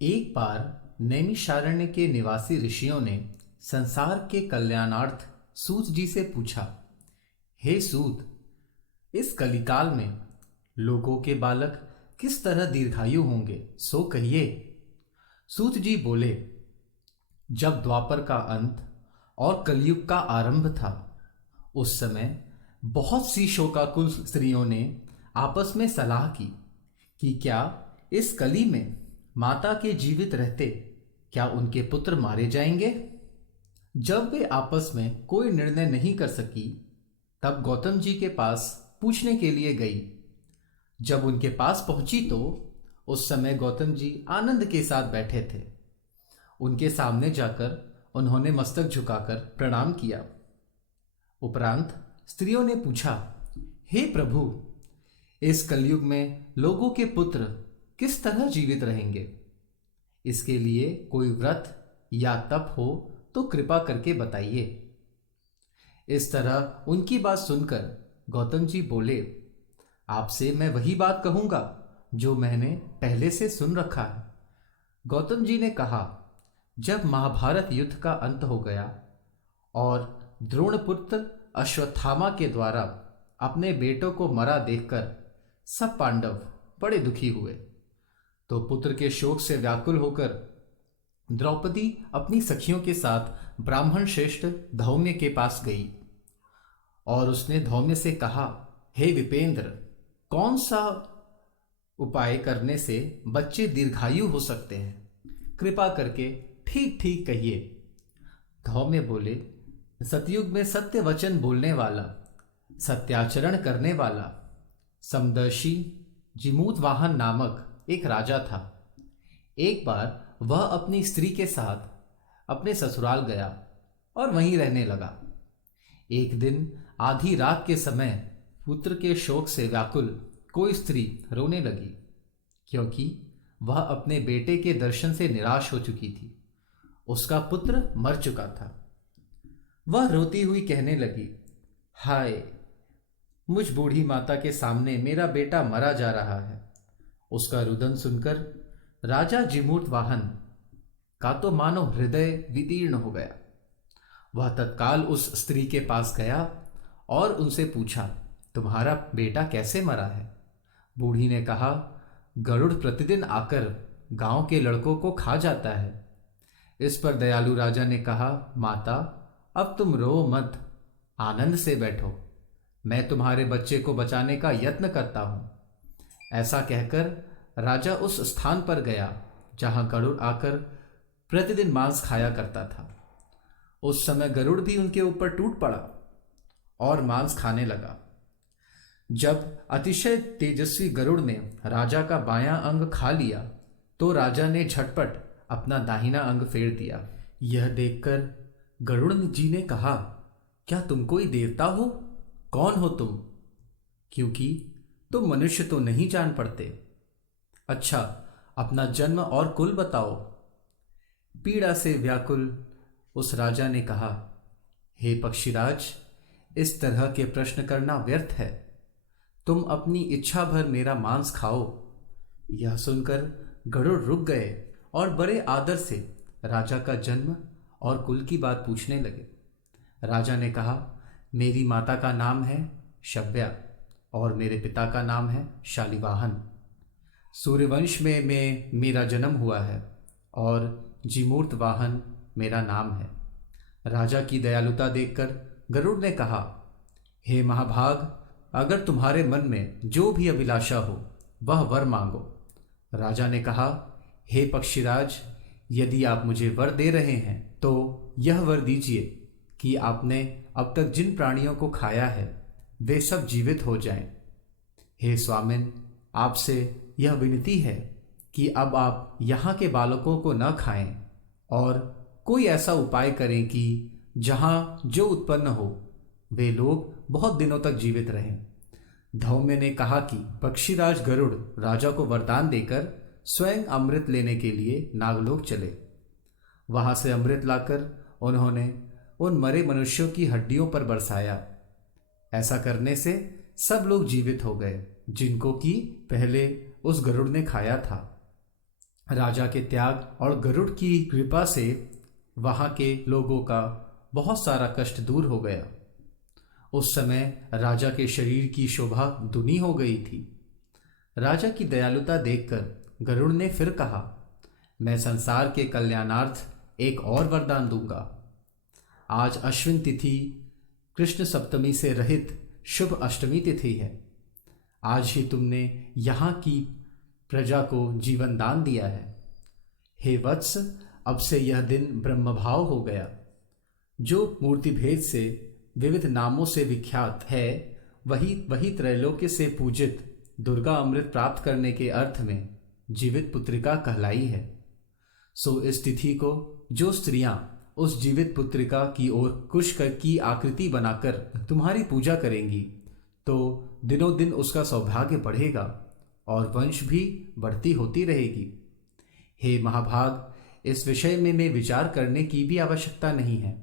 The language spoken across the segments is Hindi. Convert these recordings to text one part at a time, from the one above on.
एक बार नैमिषारण्य के निवासी ऋषियों ने संसार के कल्याणार्थ सूत जी से पूछा, हे सूत, इस कलिकाल में लोगों के बालक किस तरह दीर्घायु होंगे, सो कहिए। सूत जी बोले, जब द्वापर का अंत और कलयुग का आरंभ था, उस समय बहुत सी शोकाकुल स्त्रियों ने आपस में सलाह की कि क्या इस कली में माता के जीवित रहते क्या उनके पुत्र मारे जाएंगे। जब वे आपस में कोई निर्णय नहीं कर सकी, तब गौतम जी के पास पूछने के लिए गई। जब उनके पास पहुंची तो उस समय गौतम जी आनंद के साथ बैठे थे। उनके सामने जाकर उन्होंने मस्तक झुकाकर प्रणाम किया। उपरांत स्त्रियों ने पूछा, हे प्रभु, इस कलयुग में लोगों के पुत्र किस तरह जीवित रहेंगे? इसके लिए कोई व्रत या तप हो तो कृपा करके बताइए। इस तरह उनकी बात सुनकर गौतम जी बोले, आपसे मैं वही बात कहूंगा जो मैंने पहले से सुन रखा है। गौतम जी ने कहा, जब महाभारत युद्ध का अंत हो गया और द्रोणपुत्र अश्वत्थामा के द्वारा अपने बेटों को मरा देखकर सब पांडव बड़े दुखी हुए, तो पुत्र के शोक से व्याकुल होकर द्रौपदी अपनी सखियों के साथ ब्राह्मण श्रेष्ठ धौम्य के पास गई और उसने धौम्य से कहा, हे विपेंद्र, कौन सा उपाय करने से बच्चे दीर्घायु हो सकते हैं? कृपा करके ठीक ठीक कहिए। धौम्य बोले, सतयुग में सत्य वचन बोलने वाला, सत्याचरण करने वाला समदर्शी जिमूत वाहन नामक एक राजा था। एक बार वह अपनी स्त्री के साथ अपने ससुराल गया और वहीं रहने लगा। एक दिन आधी रात के समय पुत्र के शोक से व्याकुल कोई स्त्री रोने लगी, क्योंकि वह अपने बेटे के दर्शन से निराश हो चुकी थी। उसका पुत्र मर चुका था। वह रोती हुई कहने लगी, हाय, मुझ बूढ़ी माता के सामने मेरा बेटा मरा जा रहा है। उसका रुदन सुनकर राजा जिमूत वाहन का तो मानो हृदय विदीर्ण हो गया। वह तत्काल उस स्त्री के पास गया और उनसे पूछा, तुम्हारा बेटा कैसे मरा है? बूढ़ी ने कहा, गरुड़ प्रतिदिन आकर गांव के लड़कों को खा जाता है। इस पर दयालु राजा ने कहा, माता, अब तुम रो मत, आनंद से बैठो, मैं तुम्हारे बच्चे को बचाने का यत्न करता हूं। ऐसा कहकर राजा उस स्थान पर गया जहां गरुड़ आकर प्रतिदिन मांस खाया करता था। उस समय गरुड़ भी उनके ऊपर टूट पड़ा और मांस खाने लगा। जब अतिशय तेजस्वी गरुड़ ने राजा का बायां अंग खा लिया, तो राजा ने झटपट अपना दाहिना अंग फेर दिया। यह देखकर गरुड़ जी ने कहा, क्या तुम कोई देवता हो? कौन हो तुम? क्योंकि तुम मनुष्य तो नहीं जान पड़ते। अच्छा, अपना जन्म और कुल बताओ। पीड़ा से व्याकुल उस राजा ने कहा, हे पक्षीराज, इस तरह के प्रश्न करना व्यर्थ है। तुम अपनी इच्छा भर मेरा मांस खाओ। यह सुनकर गरुड़ रुक गए और बड़े आदर से राजा का जन्म और कुल की बात पूछने लगे। राजा ने कहा, मेरी माता का नाम है शव्या और मेरे पिता का नाम है शालिवाहन। सूर्यवंश में मेरा जन्म हुआ है और जिमूर्त वाहन मेरा नाम है। राजा की दयालुता देखकर गरुड़ ने कहा, हे महाभाग, अगर तुम्हारे मन में जो भी अभिलाषा हो वह वर मांगो। राजा ने कहा, हे पक्षीराज, यदि आप मुझे वर दे रहे हैं तो यह वर दीजिए कि आपने अब तक जिन प्राणियों को खाया है वे सब जीवित हो जाएं। हे स्वामिन, आपसे यह विनती है कि अब आप यहाँ के बालकों को न खाएं और कोई ऐसा उपाय करें कि जहाँ जो उत्पन्न हो वे लोग बहुत दिनों तक जीवित रहें। धौम्य ने कहा कि पक्षीराज गरुड़ राजा को वरदान देकर स्वयं अमृत लेने के लिए नागलोक चले। वहां से अमृत लाकर उन्होंने उन मरे मनुष्यों की हड्डियों पर बरसाया। ऐसा करने से सब लोग जीवित हो गए जिनको कि पहले उस गरुड़ ने खाया था। राजा के त्याग और गरुड़ की कृपा से वहां के लोगों का बहुत सारा कष्ट दूर हो गया। उस समय राजा के शरीर की शोभा दुनी हो गई थी। राजा की दयालुता देखकर गरुड़ ने फिर कहा, मैं संसार के कल्याणार्थ एक और वरदान दूंगा। आज अश्विन तिथि कृष्ण सप्तमी से रहित शुभ अष्टमी तिथि है। आज ही तुमने यहाँ की प्रजा को जीवन दान दिया है। हे वत्स, अब से यह दिन ब्रह्मभाव हो गया। जो मूर्ति भेद से विविध नामों से विख्यात है, वही वही त्रैलोक्य से पूजित दुर्गा अमृत प्राप्त करने के अर्थ में जीवित पुत्रिका कहलाई है। सो इस तिथि को जो स्त्रियां उस जीवित पुत्रिका की ओर कुश की आकृति बनाकर तुम्हारी पूजा करेंगी, तो दिनों दिन उसका सौभाग्य बढ़ेगा और वंश भी बढ़ती होती रहेगी। हे महाभाग, इस विषय में विचार करने की भी आवश्यकता नहीं है।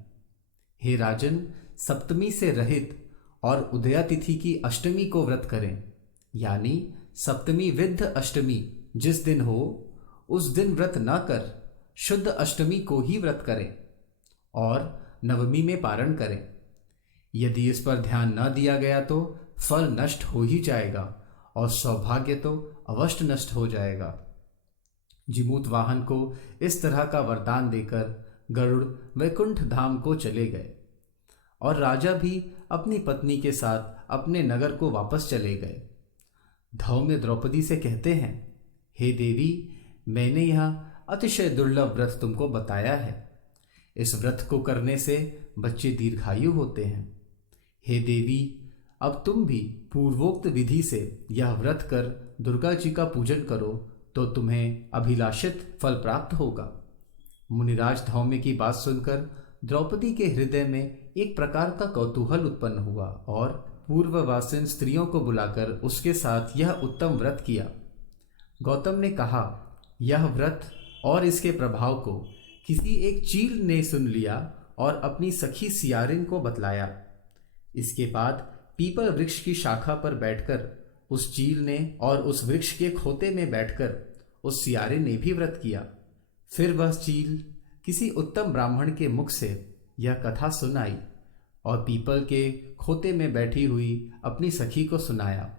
हे राजन, सप्तमी से रहित और उदया तिथि की अष्टमी को व्रत करें, यानी सप्तमी विद्ध अष्टमी जिस दिन हो उस दिन व्रत न कर शुद्ध अष्टमी को ही व्रत करें और नवमी में पारण करें। यदि इस पर ध्यान न दिया गया तो फल नष्ट हो ही जाएगा और सौभाग्य तो अवश्य नष्ट हो जाएगा। जिमूत वाहन को इस तरह का वरदान देकर गरुड़ वैकुंठ धाम को चले गए और राजा भी अपनी पत्नी के साथ अपने नगर को वापस चले गए। धौम्य द्रौपदी से कहते हैं, हे देवी, मैंने यह अतिशय दुर्लभ व्रत तुमको बताया है। इस व्रत को करने से बच्चे दीर्घायु होते हैं। हे देवी, अब तुम भी पूर्वोक्त विधि से यह व्रत कर दुर्गा जी का पूजन करो तो तुम्हें अभिलाषित फल प्राप्त होगा। मुनिराज धौम्य की बात सुनकर द्रौपदी के हृदय में एक प्रकार का कौतूहल उत्पन्न हुआ और पूर्ववासिन स्त्रियों को बुलाकर उसके साथ यह उत्तम व्रत किया। गौतम ने कहा, यह व्रत और इसके प्रभाव को किसी एक चील ने सुन लिया और अपनी सखी सियारिन को बतलाया। इसके बाद पीपल वृक्ष की शाखा पर बैठकर उस चील ने और उस वृक्ष के खोते में बैठकर उस सियारिन ने भी व्रत किया। फिर वह चील किसी उत्तम ब्राह्मण के मुख से यह कथा सुनाई और पीपल के खोते में बैठी हुई अपनी सखी को सुनाया।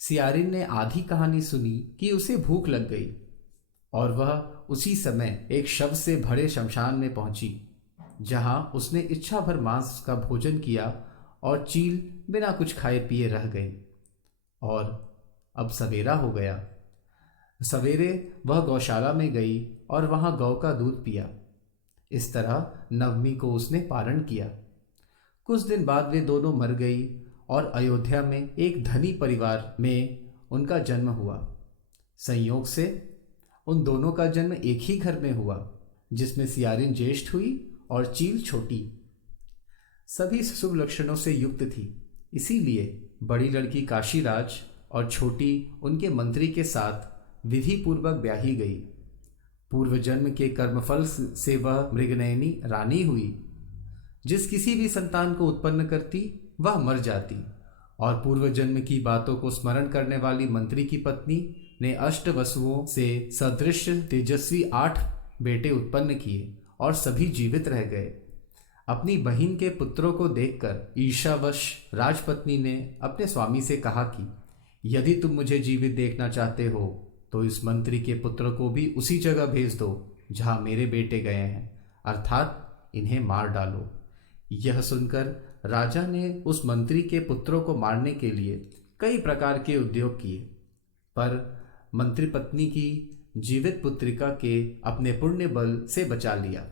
सियारिन ने आधी कहानी सुनी कि उसे भूख लग गई और वह उसी समय एक शव से भरे शमशान में पहुंची, जहां उसने इच्छा भर मांस का भोजन किया और चील बिना कुछ खाए पिए रह गई। और अब सवेरा हो गया। सवेरे वह गौशाला में गई और वहां गौ का दूध पिया। इस तरह नवमी को उसने पारण किया। कुछ दिन बाद वे दोनों मर गई और अयोध्या में एक धनी परिवार में उनका जन्म हुआ। संयोग से उन दोनों का जन्म एक ही घर में हुआ, जिसमें सियारिन ज्येष्ठ हुई और चील छोटी। सभी शुभ लक्षणों से युक्त थी, इसीलिए बड़ी लड़की काशीराज और छोटी उनके मंत्री के साथ विधि पूर्वक ब्याही गई। पूर्व जन्म के कर्मफल से वह मृगनयनी रानी हुई। जिस किसी भी संतान को उत्पन्न करती वह मर जाती और पूर्व जन्म की बातों को स्मरण करने वाली मंत्री की पत्नी ने अष्ट वसुओं से सदृश तेजस्वी 8 बेटे उत्पन्न किए और सभी जीवित रह गए। अपनी बहन के पुत्रों को देखकर ईर्ष्यावश राजपत्नी ने अपने स्वामी से कहा कि यदि तुम मुझे जीवित देखना चाहते हो तो इस मंत्री के पुत्र को भी उसी जगह भेज दो जहां मेरे बेटे गए हैं, अर्थात इन्हें मार डालो। यह सुनकर राजा ने उस मंत्री के पुत्रों को मारने के लिए कई प्रकार के उद्योग किए, पर मंत्री पत्नी की जीवित पुत्रिका के अपने पुण्य बल से बचा लिया।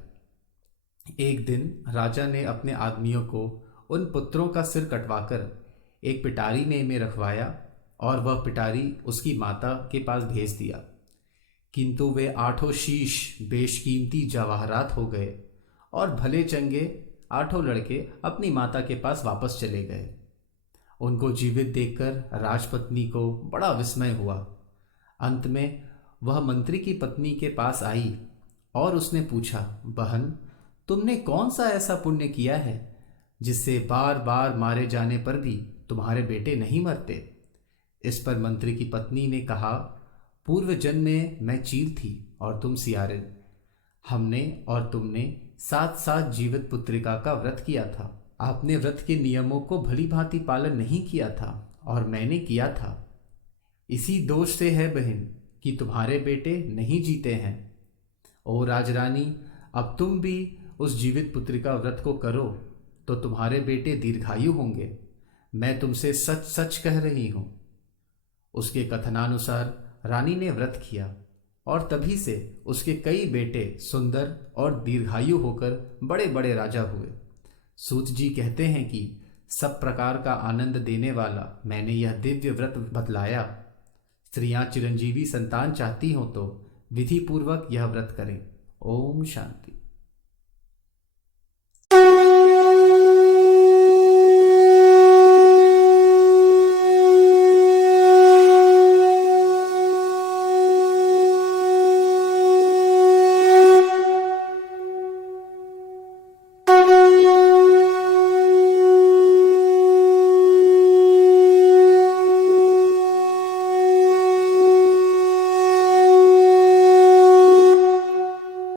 एक दिन राजा ने अपने आदमियों को उन पुत्रों का सिर कटवाकर एक पिटारी में रखवाया और वह पिटारी उसकी माता के पास भेज दिया। किंतु वे 8 शीश बेशकीमती जवाहरात हो गए और भले चंगे 8 लड़के अपनी माता के पास वापस चले गए। उनको जीवित देखकर राजपत्नी को बड़ा विस्मय हुआ। अंत में वह मंत्री की पत्नी के पास आई और उसने पूछा, बहन, तुमने कौन सा ऐसा पुण्य किया है जिससे बार बार मारे जाने पर भी तुम्हारे बेटे नहीं मरते? इस पर मंत्री की पत्नी ने कहा, पूर्व जन्म में मैं चील थी और तुम सियारिन। हमने और तुमने साथ साथ जीवित पुत्रिका का व्रत किया था। आपने व्रत के नियमों को भली भांति पालन नहीं किया था और मैंने किया था। इसी दोष से है बहन कि तुम्हारे बेटे नहीं जीते हैं। ओ राजरानी, अब तुम भी उस जीवित पुत्रिका व्रत को करो तो तुम्हारे बेटे दीर्घायु होंगे। मैं तुमसे सच सच कह रही हूं। उसके कथनानुसार रानी ने व्रत किया और तभी से उसके कई बेटे सुंदर और दीर्घायु होकर बड़े बड़े राजा हुए। सूत जी कहते हैं कि सब प्रकार का आनंद देने वाला मैंने यह दिव्य व्रत बतलाया। स्त्रियां चिरंजीवी संतान चाहती हों तो विधि पूर्वक यह व्रत करें। ओम शांति।